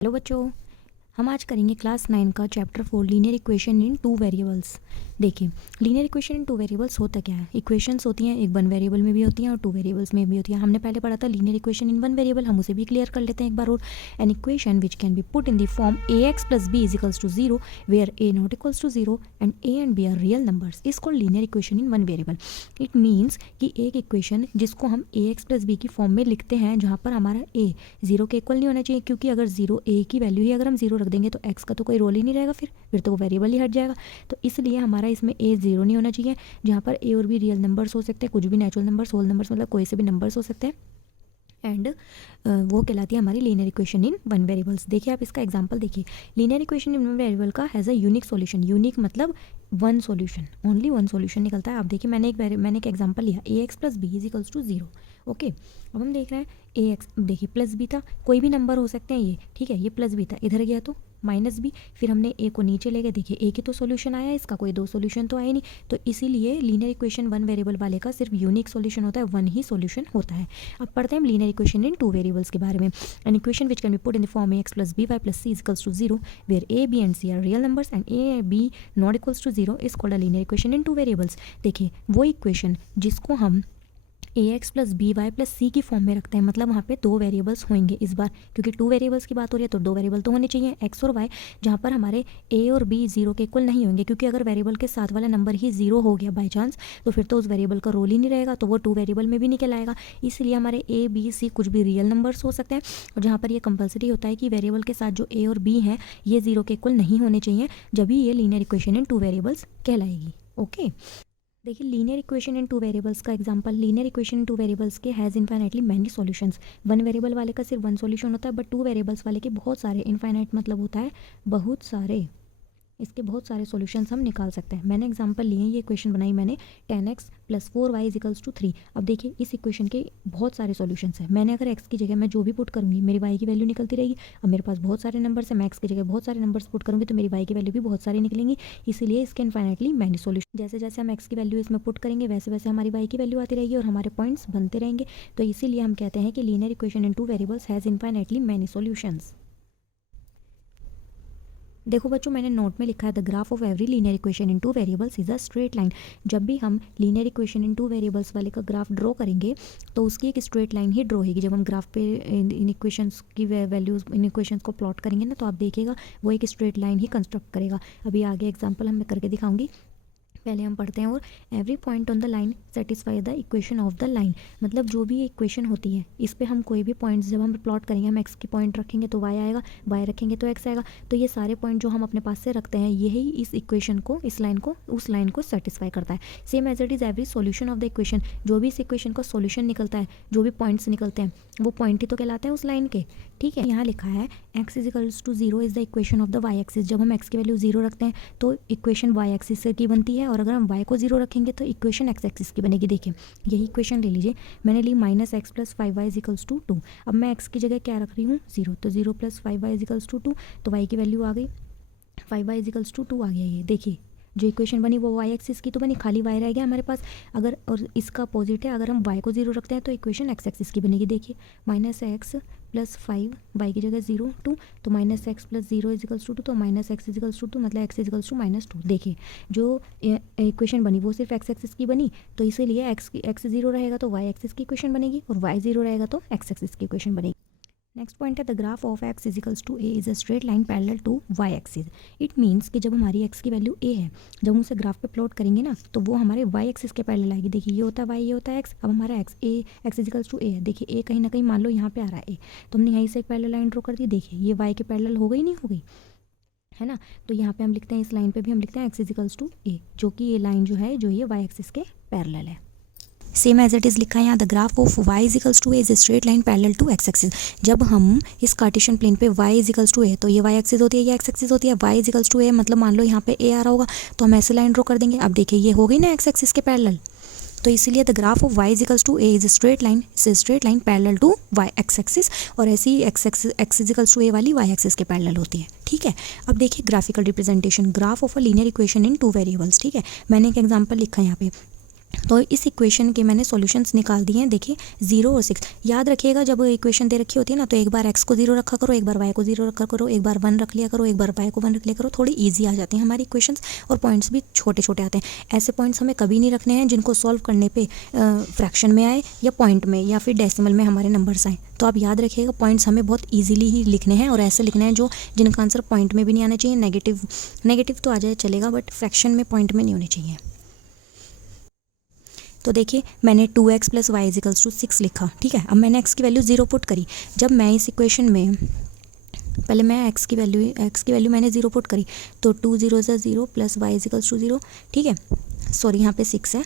Hello बच्चों, हम आज करेंगे क्लास 9 का chapter 4 linear equation in two variables. देखिए, linear equation in two variables होता क्या है। इक्वेशंस होती हैं, एक वन वेरिएबल में भी होती हैं और टू वेरिएबल्स में भी होती हैं। हमने पहले पढ़ा था linear equation in one variable, हम उसे भी क्लियर कर लेते हैं एक बार और। An equation which can be put in the form ax plus B is equals to 0 where a not equals to 0 and a and b are real numbers is called linear equation in one variable. It means कि एक इक्वेशन जिसको हम ax plus B की form में लिखते हैं, जहाँ पर हमारा a 0 के इक्वल नहीं होना चाहिए, क्योंकि अगर 0 a की वैल्यू ही अगर हम 0 रख देंगे तो x का तो कोई रोल ही नहीं रहेगा, फिर तो वो वेरिएबल ही हट जाएगा। तो इसलिए हमारा इसमें a 0 नहीं होना चाहिए, जहाँ पर a और b रियल नंबर्स हो सकते हैं, कुछ भी नेचुरल नंबर्स, होल नंबर्स, मतलब कोई से भी नंबर्स हो सकते हैं। एंड वो कहलाती है हमारी linear equation in one variables. देखिए आप इसका एग्जांपल देखिए, linear equation in one variable का has a unique solution. Unique मतलब one solution, only one solution निकलता है। आप देखिए, मैंने एक एग्जांपल लिया, ax plus B is equals to 0। Okay, अब हम देख रहे हैं ax, देखिए प्लस बी था, कोई भी नंबर हो सकते हैं ये, ठीक है, ये प्लस बी था, इधर गया तो माइनस बी, फिर हमने a को नीचे ले गए, देखिए a की तो सॉल्यूशन आया, इसका कोई दो सॉल्यूशन तो आया नहीं। तो इसीलिए लीनियर इक्वेशन वन वेरिएबल वाले का सिर्फ यूनिक सॉल्यूशन होता है, वन ही सॉल्यूशन होता है। अब पढ़ते हैं हम linear equation in two variables के बारे में। An equation which can be put in the form ax plus b y plus c is equals to 0 where a b and c are real numbers and a b not equals to 0 is called a linear equation in two variables. देखिए, वो इक्वेशन जिसको हम ax plus b y plus c की form में रखते हैं, मतलब वहाँ पे दो वेरिएबल्स होंगे इस बार, क्योंकि टू वेरिएबल्स की बात हो रही है तो दो वेरिएबल तो होने चाहिए, x और y, जहाँ पर हमारे a और b 0 के इक्वल नहीं होंगे, क्योंकि अगर वेरिएबल के साथ वाला नंबर ही 0 हो गया बाई चांस, तो फिर तो उस वेरिएबल का रोल ही नहीं रहेगा, तो वो टू वेरिएबल में भी निकल आएगा। इसलिए हमारे a b c कुछ भी रियल नंबर्स हो सकते हैं, और जहाँ पर ये कंपलसरी होता है कि वेरिएबल के साथ जो a और b हैं ये 0 के इक्वल नहीं होने चाहिए, जब भी ये linear equation in two variables कहलाएगी। ओके, देखिए linear equation in two variables का example, linear equation in two variables के has infinitely many solutions. One variable वाले का सिर्फ वन सॉल्यूशन होता है, बट टू वेरिएबल्स वाले के बहुत सारे, इनफाइनाइट मतलब होता है बहुत सारे, इसके बहुत सारे सॉल्यूशंस हम निकाल सकते हैं। मैंने एग्जांपल लिए, ये इक्वेशन बनाई मैंने 10x plus 4y is equals to 3। अब देखिए इस इक्वेशन के बहुत सारे सॉल्यूशंस हैं। मैंने अगर x की जगह मैं जो भी पुट करूँगी मेरी y की वैल्यू निकलती रहेगी। अब मेरे पास बहुत सारे नंबर्स हैं, मैं x की जगह बहुत सारे नंबर्स पुट करूँगी तो मेरी y की वैल्यू भी बहुत सारी निकलेंगी। इसीलिए इसके इनफाइनाइटली मैनी सॉल्यूशन, जैसे जैसे हम x की वैल्यू इसमें पुट करेंगे वैसे वैसे हमारी y की वैल्यू आती रहेगी और हमारे पॉइंट्स बनते रहेंगे। तो इसीलिए हम कहते हैं कि linear equation in two variables has infinitely many solutions. देखो बच्चों, मैंने नोट में लिखा है the graph of every linear equation in two variables is a straight line. जब भी हम linear equation in two variables वाले का ग्राफ ड्रॉ करेंगे तो उसकी एक स्ट्रेट लाइन ही ड्रॉ होगी। जब हम ग्राफ पे इन इक्वेशंस की वैल्यूज, इन इक्वेशंस को प्लॉट करेंगे ना, तो आप देखिएगा वो एक स्ट्रेट लाइन ही कंस्ट्रक्ट करेगा। अभी आगे एग्जाम्पल हम करके दिखाऊंगी, पहले हम पढ़ते हैं। और every point on the line satisfy the equation of the line, मतलब जो भी इक्वेशन होती है इस पे हम कोई भी पॉइंट्स जब हम प्लॉट करेंगे, हम एक्स की पॉइंट रखेंगे तो वाई आएगा, वाई रखेंगे तो एक्स आएगा। तो ये सारे पॉइंट जो हम अपने पास से रखते हैं यही इस इक्वेशन को, इस लाइन को, उस लाइन को सेटिस्फाई करता है। Same as it is every solution of the equation, जो भी इस इक्वेशन का सॉल्यूशन निकलता है, जो भी पॉइंट्स निकलते हैं वो पॉइंट ही तो कहलाते हैं उस लाइन के। ठीक है, यहाँ लिखा है x is equals to 0 is the equation of the y axis. जब हम x की वैल्यू 0 रखते हैं तो इक्वेशन y एक्सिस की बनती है, और अगर हम y को 0 रखेंगे तो इक्वेशन x एक्सिस की बनेगी। देखिए यही इक्वेशन ले लीजिए, मैंने ली minus x plus 5y is equals to 2। अब मैं x की जगह क्या रख रही हूँ, 0, तो 0 plus 5y is equals to 2, तो y की वैल्यू आ गई 5y इज इक्वल्स टू 2 आ गया। ये देखिए जो इक्वेशन बनी वो y एक्सिस की तो बनी, खाली y रह गया हमारे पास। अगर, और इसका अपोजिट है, अगर हम y को 0 रखते हैं तो इक्वेशन x एक्सिस की बनेगी। देखिए माइनस एक्स प्लस 5, y की जगह 0 2, तो minus x plus 0 is equals to 2, तो minus X is equals to 2, मतलब x इज इक्वल्स टू माइनस 2। देखिए जो इक्वेशन बनी वो सिर्फ x एक्सिस की बनी, तो इसीलिए x 0 रहेगा तो y एक्सिस की इक्वेशन बनेगी, और y 0 रहेगा तो x एक्सिस की इक्वेशन बनेगी। नेक्स्ट पॉइंट है the graph of x is equals to a is a straight line parallel to y axis. It means कि जब हमारी x की वैल्यू a है, जब हम उसे ग्राफ पे प्लॉट करेंगे ना तो वो हमारे y एक्सिस के पैरेलल आएगी। देखिए ये होता है y, ये होता है x। अब हमारा x is equals to a है, देखिए a कहीं ना कहीं मान लो यहाँ पे आ रहा है a, तो हमने यहीं से एक पैरेलल लाइन ड्रॉ कर दी। देखिए ये y के पैरेलल हो गई, नहीं हो गई है ना। तो यहाँ पे हम लिखते हैं, इस लाइन पे भी हम लिखते हैं x is equals to a, जो कि ये लाइन जो है, जो ये y एक्सिस के पैरेलल है। सेम एज इट इज़ लिखा है यहाँ the graph of y is equals to a is straight line parallel to x axis. जब हम इस कार्टेशियन प्लेन पे y is equals to a, तो ये y एक्सिस होती है, ये x एक्सिस होती है। y is equals to a मतलब मान लो यहाँ पे a आ रहा होगा तो हम ऐसे लाइन ड्रॉ कर देंगे। अब देखिए ये हो गई ना x एक्सिस के पैरेलल, तो इसीलिए the graph of y is equals to a is straight line parallel to y x axis, और ऐसी x is equals to a वाली y एक्सिस के पैरेलल होती है। ठीक है, अब देखिए graphical representation, graph of a linear equation in two variables. ठीक है, मैंने एक एग्जांपल लिखा है यहाँ पे, तो इस इक्वेशन के मैंने सॉल्यूशंस निकाल दिए हैं। देखिए 0 और 6, याद रखिएगा जब इक्वेशन दे रखी होती है ना तो एक बार x को 0 रखा करो, एक बार y को 0 रखा करो, एक बार 1 रख लिया करो, एक बार y को 1 रख लिया करो। थोड़ी ईजी आ जाती हैं हमारी इक्वेशंस और पॉइंट्स भी छोटे छोटे आते हैं। ऐसे पॉइंट्स हमें कभी नहीं रखने हैं जिनको सॉल्व करने पे फ्रैक्शन में आए या पॉइंट में या फिर डेसिमल में हमारे नंबर्स आए। तो आप याद रखिएगा पॉइंट्स हमें बहुत ईजिली ही लिखने हैं और ऐसे लिखने हैं जिनका आंसर पॉइंट में भी नहीं आना चाहिए। नेगेटिव तो आ जाए चलेगा, बट फ्रैक्शन में पॉइंट में नहीं होने चाहिए। तो देखिए मैंने 2x + y = 6 लिखा, ठीक है। अब मैंने x की वैल्यू 0 पुट करी। जब मैं इस इक्वेशन में पहले मैं x की वैल्यू मैंने 0 पुट करी तो 2 0 0 + y = 0, ठीक है। सॉरी यहाँ पे 6 है,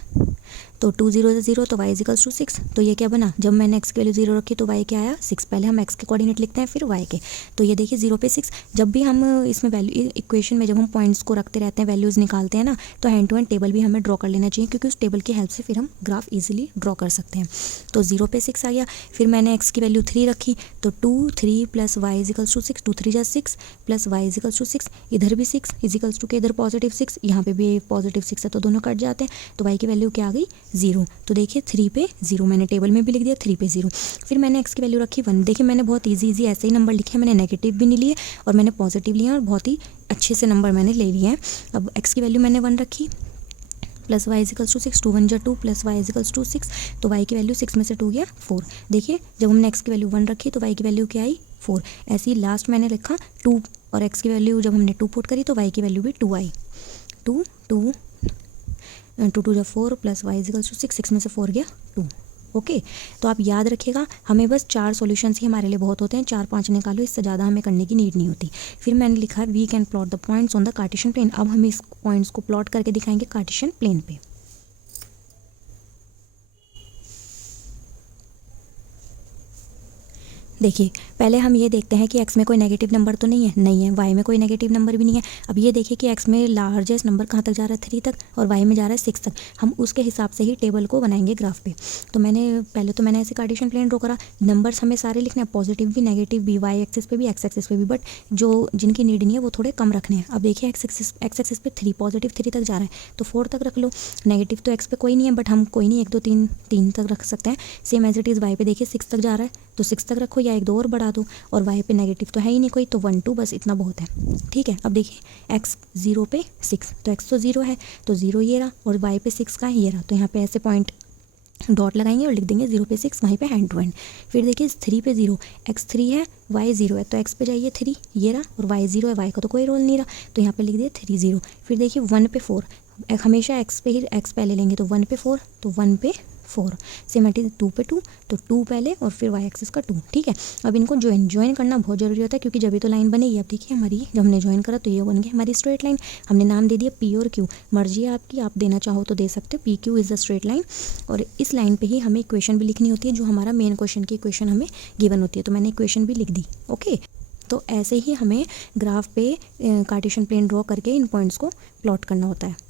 तो 2 0 0 तो y = 6। तो ये क्या बना, जब मैंने x की वैल्यू 0 रखी तो y क्या आया 6। पहले हम x के कोऑर्डिनेट लिखते हैं फिर y के। तो ये देखिए 0 पे 6। जब भी हम इसमें वैल्यू इक्वेशन में जब हम पॉइंट्स को रखते रहते हैं, वैल्यूज़ निकालते हैं ना, तो हैंड टू हैंड टेबल भी हमें ड्रॉ कर लेना चाहिए, क्योंकि उस टेबल की हेल्प से फिर हम ग्राफ ईजिली ड्रॉ कर सकते हैं। तो 0 पे 6 आ गया। फिर मैंने x की वैल्यू 3 रखी तो 2 3 + y = 6, 2 3 = 6 + y = 6। इधर भी 6 = के इधर +6, यहाँ पे भी +6 है तो दोनों कट जाते हैं। तो y की वैल्यू क्या आ गई 0। तो देखिए 3 पे 0 मैंने टेबल में भी लिख दिया, 3 पे 0। फिर मैंने x की वैल्यू रखी 1। देखिए मैंने बहुत इजी ऐसे ही नंबर लिखे, मैंने नेगेटिव भी नहीं लिए और मैंने पॉजिटिव लिए और बहुत ही अच्छे से नंबर मैंने ले लिए हैं। अब x की वैल्यू मैंने 1 रखी + y = 6, 2 1 = 2 + y = 6। तो y की वैल्यू 6 में से 2 गया 4। देखिए जब हमने x की वैल्यू 1 रखी तो y की वैल्यू क्या आई 4। ऐसे ही लास्ट मैंने लिखा 2 और x की वैल्यू जब हमने 2 पुट करी तो y की वैल्यू भी 2 आई। 2 2 2 = 4 + y = 6, 6 में से 4 गया 2। ओके, तो आप याद रखिएगा हमें बस 4 सॉल्यूशंस ही हमारे लिए बहुत होते हैं, 4-5 निकालो, इससे ज़्यादा हमें करने की नीड नहीं होती। फिर मैंने लिखा we can plot the points on the Cartesian plane. अब हम इस पॉइंट्स को प्लॉट करके दिखाएंगे कार्टेशियन प्लेन पे। देखिए पहले हम ये देखते हैं कि x में कोई नेगेटिव नंबर तो नहीं है, y में कोई नेगेटिव नंबर भी नहीं है। अब ये देखिए कि x में लार्जेस्ट नंबर कहाँ तक जा रहा है 3 तक और y में जा रहा है 6 तक। हम उसके हिसाब से ही टेबल को बनाएंगे ग्राफ पे। तो मैंने ऐसे कार्टेशियन प्लेन ड्रॉ करा। नंबर्स हमें सारे लिखने हैं, पॉजिटिव भी नेगेटिव भी, y एक्सिस पे भी x एक्सिस पे भी, बट जो जिनकी नीड नहीं है वो थोड़े कम रखने हैं। अब देखिए x एक्सिस पे 3 पॉजिटिव 3 तक जा रहा है तो 4 तक रख लो। नेगेटिव तो x पे कोई नहीं है, बट हम कोई नहीं 1 2 3 तक रख सकते हैं। Same as it is y पे देखिए 6 तक जा रहा है तो 6 तक रखो या 1 2 और बढ़ा दो। और y पे नेगेटिव तो है ही नहीं कोई, तो 1 2 बस इतना बहुत है, ठीक है। अब देखिए x 0 पे 6 तो x तो 0 है तो 0 ये रहा और y पे 6 का ये रहा। तो यहाँ पे ऐसे पॉइंट डॉट लगाएंगे और लिख देंगे 0 पे 6, वहीं पे हैंड टू हैंड। फिर देखिए 3 पे 0, x 3 है y 0 है तो x पे जाइए 3 ये रहा और y 0 है, y का तो कोई रोल नहीं रहा तो यहाँ पे लिख दिए 3 0। फिर देखिए 1 पे 4, हमेशा x पे ही x पहले लेंगे तो 1 पे 4 तो 1 पे 4। सेम एट 2 पे 2 तो 2 पहले और फिर y एक्सिस का 2, ठीक है। अब इनको ज्वाइन करना बहुत ज़रूरी होता है क्योंकि जब भी तो लाइन बनेगी। अब देखिए हमारी जब हमने ज्वाइन करा तो ये बन गई हमारी स्ट्रेट लाइन। हमने नाम दे दिया p और q, मर्जी है आपकी, आप देना चाहो तो दे सकते हो। P Q is the straight line और इस लाइन पे ही हमें इक्वेशन भी लिखनी होती है जो हमारा मेन क्वेश्चन की इक्वेशन हमें गिवन होती है। तो मैंने इक्वेशन भी लिख दी। ओके, तो ऐसे ही हमें ग्राफ पे कार्टेशियन प्लेन ड्रॉ करके इन पॉइंट्स को प्लॉट करना होता है।